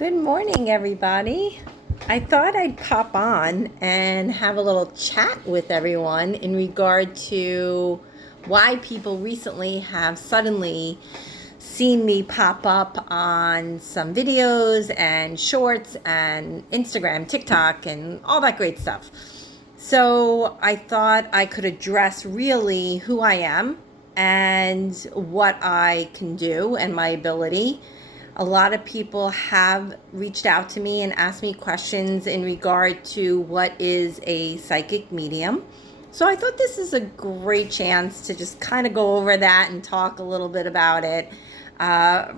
Good morning, everybody. I thought I'd pop on and have a little chat with everyone in regard to why people recently have suddenly seen me pop up on some videos and shorts and Instagram, TikTok, and all that great stuff. So I thought I could address really who I am and what I can do and my ability. A lot of people have reached out to me and asked me questions in regard to what is a psychic medium. So I thought this is a great chance to just kind of go over that and talk a little bit about it.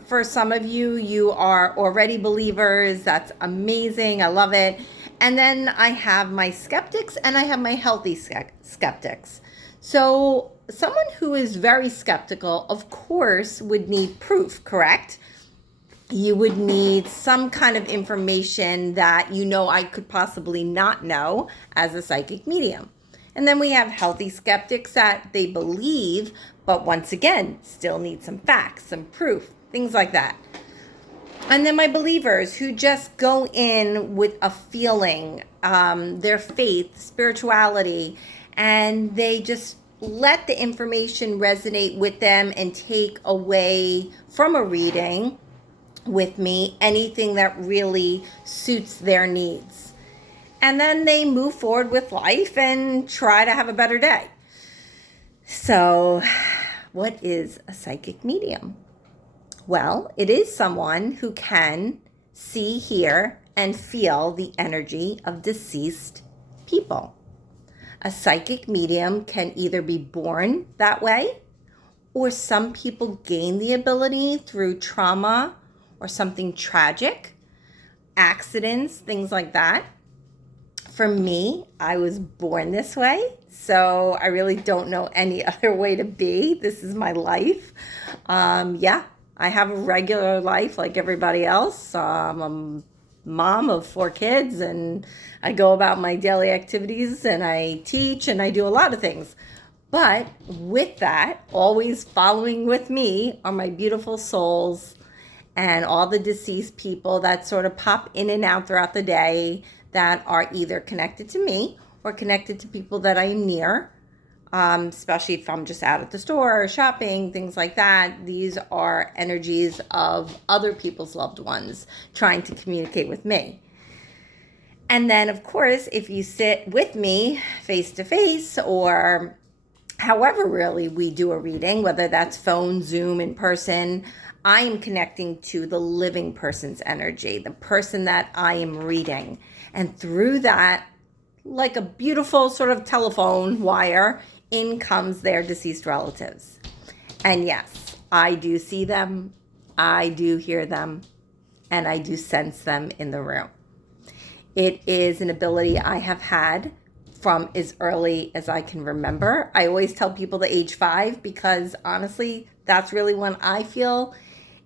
For some of you, you are already believers. That's amazing. I love it. And then I have my skeptics and I have my healthy skeptics. So someone who is very skeptical, of course, would need proof, correct? You would need some kind of information that I could possibly not know as a psychic medium. And then we have healthy skeptics that they believe, but once again, still need some facts, some proof, things like that. And then my believers who just go in with a feeling, their faith, spirituality, and they just let the information resonate with them and take away from a reading with me anything that really suits their needs. And then they move forward with life and try to have a better day. So, what is a psychic medium? Well, it is someone who can see, hear, and feel the energy of deceased people. A psychic medium can either be born that way, or some people gain the ability through trauma or something tragic, accidents, things like that. For me, I was born this way, so I really don't know any other way to be. This is my life. I have a regular life like everybody else. I'm a mom of 4 kids, and I go about my daily activities, and I teach, and I do a lot of things. But with that, always following with me are my beautiful souls and all the deceased people that sort of pop in and out throughout the day that are either connected to me or connected to people that I am near, especially if I'm just out at the store or shopping, things like that. These are energies of other people's loved ones trying to communicate with me. And then, of course, if you sit with me face to face or however really we do a reading, whether that's phone, Zoom, in person, I am connecting to the living person's energy, the person that I am reading. And through that, like a beautiful sort of telephone wire, in comes their deceased relatives. And yes, I do see them, I do hear them, and I do sense them in the room. It is an ability I have had from as early as I can remember. I always tell people the age 5 because honestly, that's really when I feel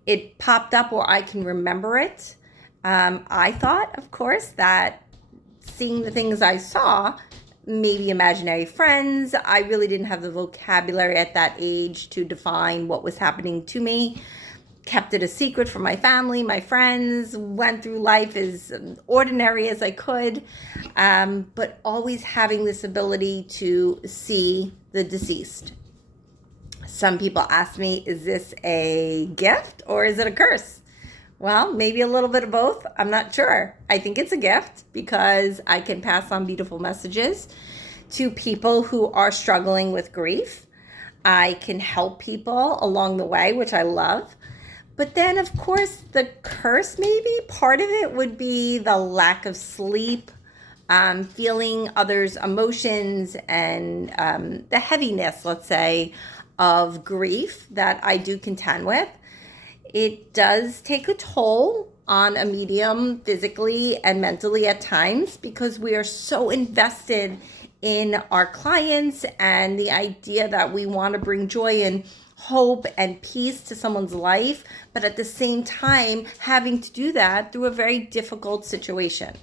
it popped up or I can remember it. I thought, of course, that seeing the things I saw, maybe imaginary friends, I really didn't have the vocabulary at that age to define what was happening to me. Kept it a secret from my family, my friends, went through life as ordinary as I could, but always having this ability to see the deceased. Some people ask me, is this a gift or is it a curse? Well, maybe a little bit of both. I'm not sure. I think it's a gift because I can pass on beautiful messages to people who are struggling with grief. I can help people along the way, which I love. But then, of course, the curse, maybe part of it would be the lack of sleep, feeling others' emotions, and the heaviness, let's say, of grief that I do contend with. It does take a toll on a medium physically and mentally at times because we are so invested in our clients and the idea that we want to bring joy and hope and peace to someone's life, but at the same time having to do that through a very difficult situation.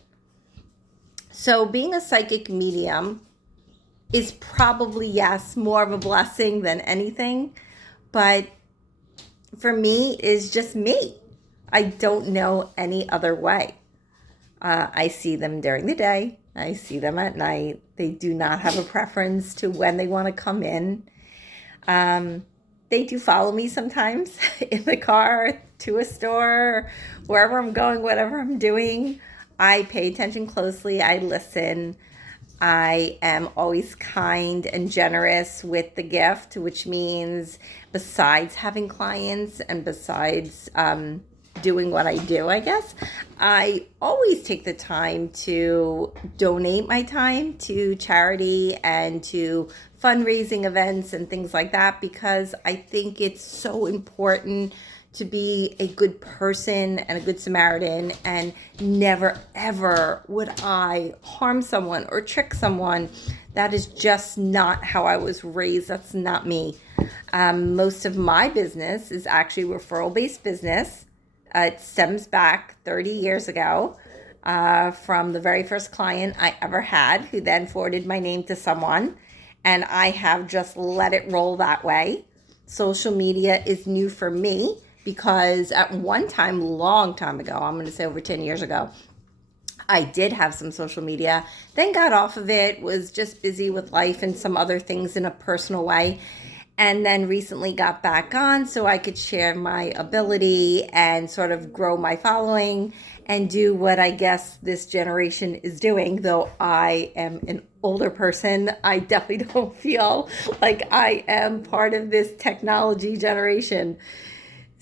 So being a psychic medium is probably, yes, more of a blessing than anything, but for me is just me. I don't know any other way. I see them during the day. I see them at night. They do not have a preference to when they want to come in. They do follow me sometimes in the car to a store, wherever I'm going, whatever I'm doing. I pay attention closely. I listen. I am always kind and generous with the gift, which means besides having clients and besides doing what I do, I guess, I always take the time to donate my time to charity and to fundraising events and things like that, because I think it's so important to be a good person and a good Samaritan, and never ever would I harm someone or trick someone. That is just not how I was raised. That's not me. Most of my business is actually referral-based business. It stems back 30 years ago from the very first client I ever had, who then forwarded my name to someone, and I have just let it roll that way. Social media is new for me, because at one time, long time ago, I'm going to say over 10 years ago, I did have some social media, then got off of it, was just busy with life and some other things in a personal way, and then recently got back on so I could share my ability and sort of grow my following and do what I guess this generation is doing. Though I am an older person, I definitely don't feel like I am part of this technology generation.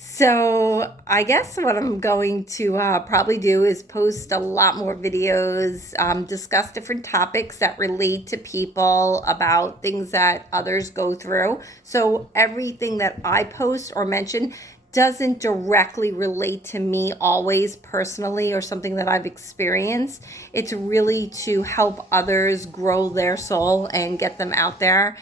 So I guess what I'm going to probably do is post a lot more videos, discuss different topics that relate to people, about things that others go through. So everything that I post or mention doesn't directly relate to me always personally or something that I've experienced. It's really to help others grow their soul and get them out there.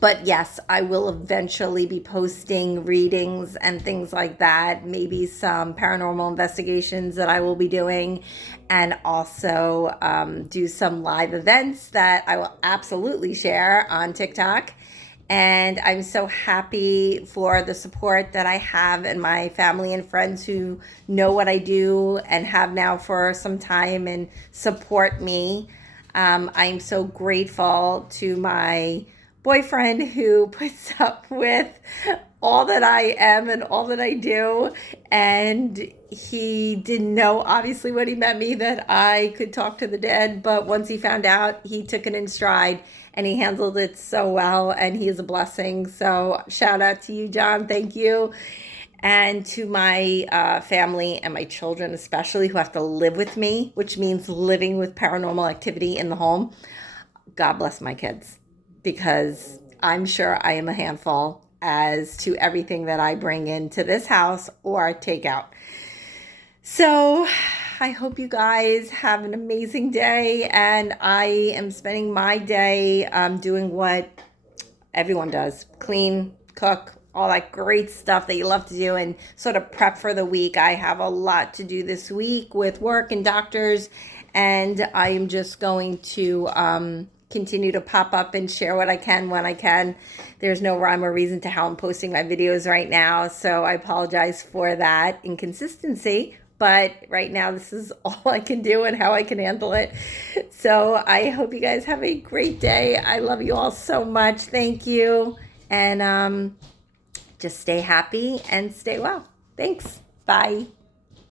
But yes, I will eventually be posting readings and things like that, maybe some paranormal investigations that I will be doing, and also do some live events that I will absolutely share on TikTok. And I'm so happy for the support that I have and my family and friends who know what I do and have now for some time and support me. I'm so grateful to my boyfriend who puts up with all that I am and all that I do. And he didn't know, obviously, when he met me, that I could talk to the dead. But once he found out, he took it in stride and he handled it so well. And he is a blessing. So shout out to you, John. Thank you. And to my family and my children, especially, who have to live with me, which means living with paranormal activity in the home. God bless my kids, because I'm sure I am a handful as to everything that I bring into this house or take out. So I hope you guys have an amazing day, and I am spending my day doing what everyone does: clean, cook, all that great stuff that you love to do, and sort of prep for the week. I have a lot to do this week with work and doctors, and I am just going to continue to pop up and share what I can when I can. There's no rhyme or reason to how I'm posting my videos right now, so I apologize for that inconsistency. But right now, this is all I can do and how I can handle it. So I hope you guys have a great day. I love you all so much. Thank you. And just stay happy and stay well. Thanks. Bye.